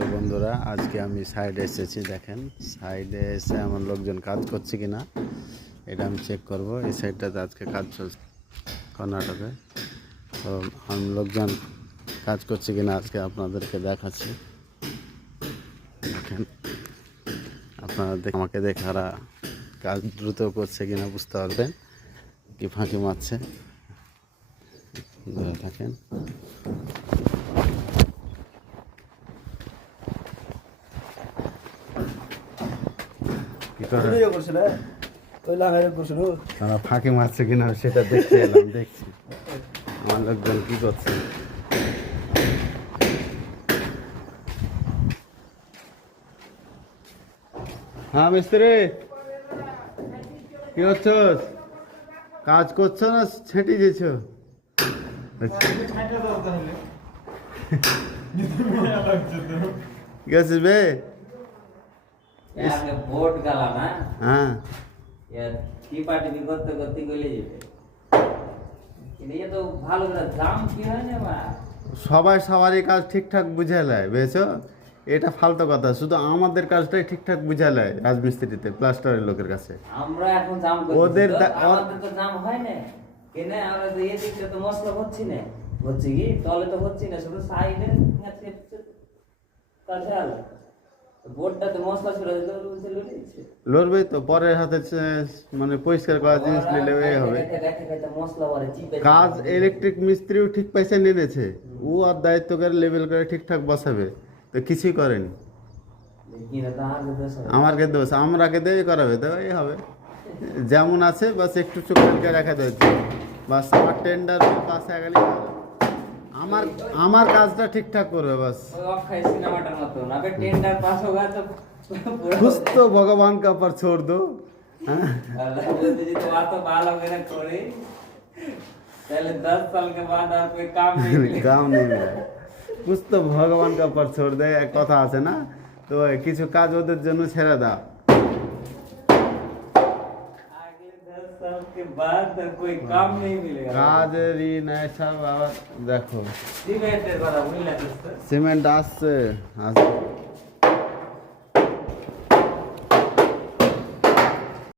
তো বন্ধুরা, আজকে আমি সাইডে এসেছি। দেখেন, সাইডে এসে আমার লোকজন কাজ করছে কিনা এটা আমি চেক করব। এই সাইডটাতে আজকে কাজ চলছে কর্ণাটকে। তো আমি লোকজন কাজ করছে কিনা আজকে আপনাদেরকে দেখাচ্ছি। দেখেন, আপনারা আমাকে দেখারা কাজ দ্রুত করছে কিনা বুঝতে পারবেন, কি ফাঁকি মারছে। থাকেন, ফাঁকি মারছে কিনা সেটা দেখতে এলাম। দেখছি আমার লোকজন কি করছে। হ্যাঁ মিস্ত্রি, কি হচ্ছে? কাজ করছো না ছেঁটি দিয়েছ? কি আছিস বে? ভোট গেল না, হ্যাঁ কি পার্টি করতে করতে গলে যাবে। এটা তো ভালো করে দাম কি হয় না বা সবাই সবারই কাজ ঠিকঠাক বুঝে নেয়, বুঝেছো? এটা ফালতু কথা। শুধু আমাদের কাজটাই ঠিকঠাক বুঝে নেয় রাজমিস্ত্রিতে, প্লাস্টারের লোকের কাছে। আমরা এখন জাম করছি, ওদের আমাদের তো জাম হয় না কেন? আমরা তো এই দিকটা তো মশলা হচ্ছে না, হচ্ছে কি তলে তো হচ্ছে না, শুধু সাইডে কাছে আলো বোর্ডটা তো মশলা ছিল দিচ্ছে। লড়বেই তো, পরের হাতে মানে পরিষ্কার করা জিনিস নিলে হবে। কাজ ইলেকট্রিক মিস্ত্রিও ঠিক পয়সা নিয়েছে, ও আর দায়িত্ব করে লেভেল করে ঠিকঠাক বসাবে, তো কিছুই করেনি। আমার কে দোষ, আমরা কে দিয়ে করাবে তো এই হবে যেমন আছে, বাস একটু চোখে রাখা দিয়েছে, বাস আমার টেন্ডার পাশে গেলে আমার আমার কাজটা ঠিকঠাক করবে বাস। সিনেমাটার মতো না, টেন্ডার পাস হোগা তো कुछ तो भगवान का पर छोड़ दो। पहले 10 साल के बाद আর कोई काम नहीं मिला। कुछ तो भगवान का पर छोड़ दे, एक কথা আছে না? তো কিছু কাজ ওদের জন্য ছেড়ে দাও। अगले 10 साल के बाद कोई काम नहीं मिलेगा। কাজেরই নাই সব। আবার দেখো সিমেন্টের কথা বললা তো, সিমেন্ট আসছে।